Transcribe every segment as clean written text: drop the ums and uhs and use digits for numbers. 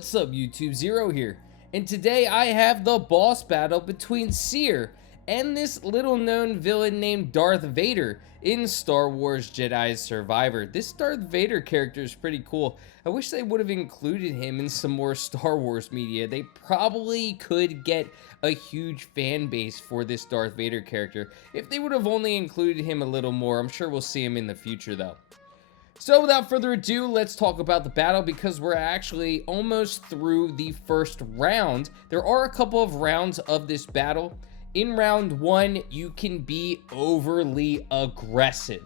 What's up YouTube, Zero here, and today I have the boss battle between Cere and this little known villain named Darth Vader in Star Wars Jedi Survivor. This Darth Vader character is pretty cool. I wish they would have included him in some more Star Wars media. They probably could get a huge fan base for this Darth Vader character if they would have only included him a little more. I'm sure we'll see him in the future though. So without further ado, let's talk about the battle because we're actually almost through the first round. There are a couple of rounds of this battle. In round one, you can be overly aggressive.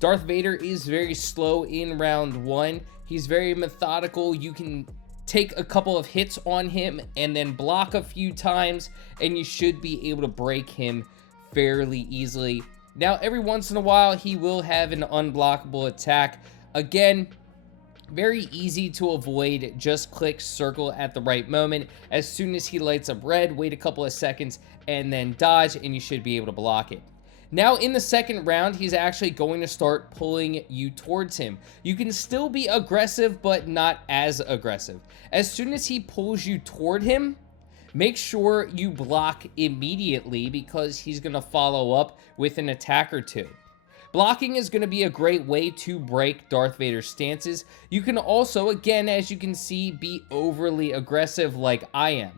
Darth Vader is very slow in round one. He's very methodical. You can take a couple of hits on him and then block a few times, and you should be able to break him fairly easily. Now, every once in a while, he will have an unblockable attack. Again, very easy to avoid. Just click circle at the right moment. As soon as he lights up red, wait a couple of seconds and then dodge, and you should be able to block it. Now, in the second round, he's actually going to start pulling you towards him. You can still be aggressive, but not as aggressive. As soon as he pulls you toward him, make sure you block immediately because he's going to follow up with an attack or two. Blocking is going to be a great way to break Darth Vader's stances. You can also, again, as you can see, be overly aggressive like I am.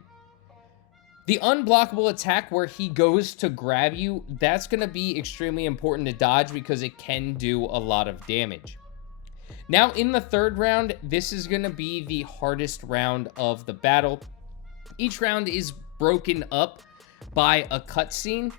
The unblockable attack where he goes to grab you, that's going to be extremely important to dodge because it can do a lot of damage. Now, in the third round, this is going to be the hardest round of the battle. Each round is broken up by a cutscene.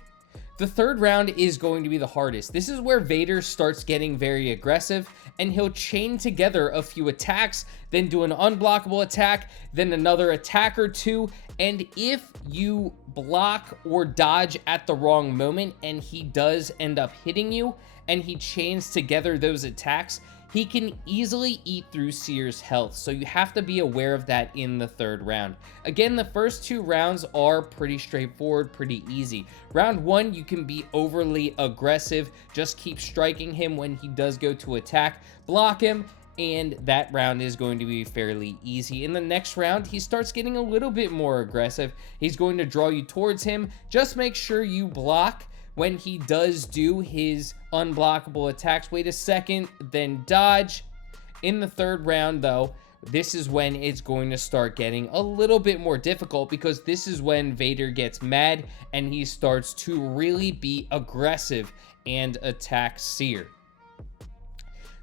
The third round is going to be the hardest. This is where Vader starts getting very aggressive, and he'll chain together a few attacks, then do an unblockable attack, then another attack or two, and if you block or dodge at the wrong moment and he does end up hitting you, and he chains together those attacks, he can easily eat through Cere's health, so you have to be aware of that in the third round. Again, the first two rounds are pretty straightforward, pretty easy. Round one, you can be overly aggressive, just keep striking him when he does go to attack, block him, and that round is going to be fairly easy. In the next round, he starts getting a little bit more aggressive. He's going to draw you towards him. Just make sure you block when he does do his unblockable attacks. Wait a second, then dodge. In the third round, though, this is when it's going to start getting a little bit more difficult because this is when Vader gets mad and he starts to really be aggressive and attack Cere.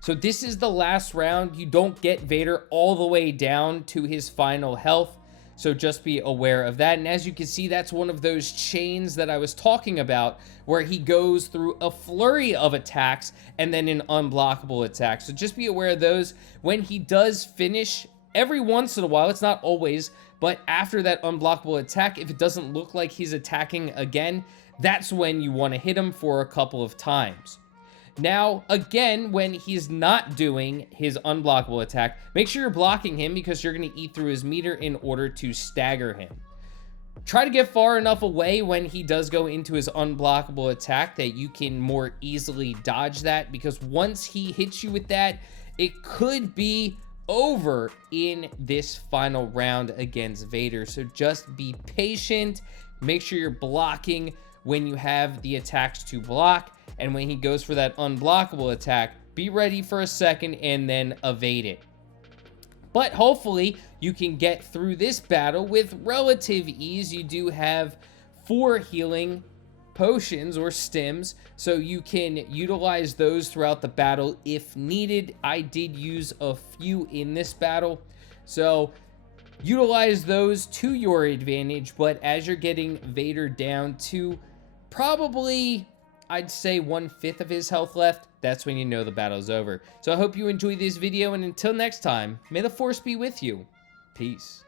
So this is the last round. You don't get Vader all the way down to his final health. So just be aware of that. And as you can see, that's one of those chains that I was talking about where he goes through a flurry of attacks and then an unblockable attack. So just be aware of those. When he does finish, every once in a while, it's not always, but after that unblockable attack, if it doesn't look like he's attacking again, that's when you want to hit him for a couple of times. Now, again, when he's not doing his unblockable attack, make sure you're blocking him because you're going to eat through his meter in order to stagger him. Try to get far enough away when he does go into his unblockable attack that you can more easily dodge that, because once he hits you with that, it could be over in this final round against Vader. So just be patient. Make sure you're blocking when you have the attacks to block. And when he goes for that unblockable attack, be ready for a second and then evade it. But hopefully you can get through this battle with relative ease. You do have 4 healing potions or stims, so you can utilize those throughout the battle if needed. I did use a few in this battle, so utilize those to your advantage. But as you're getting Vader down to probably, I'd say 1/5 of his health left, that's when you know the battle's over. So I hope you enjoyed this video, and until next time, may the Force be with you. Peace.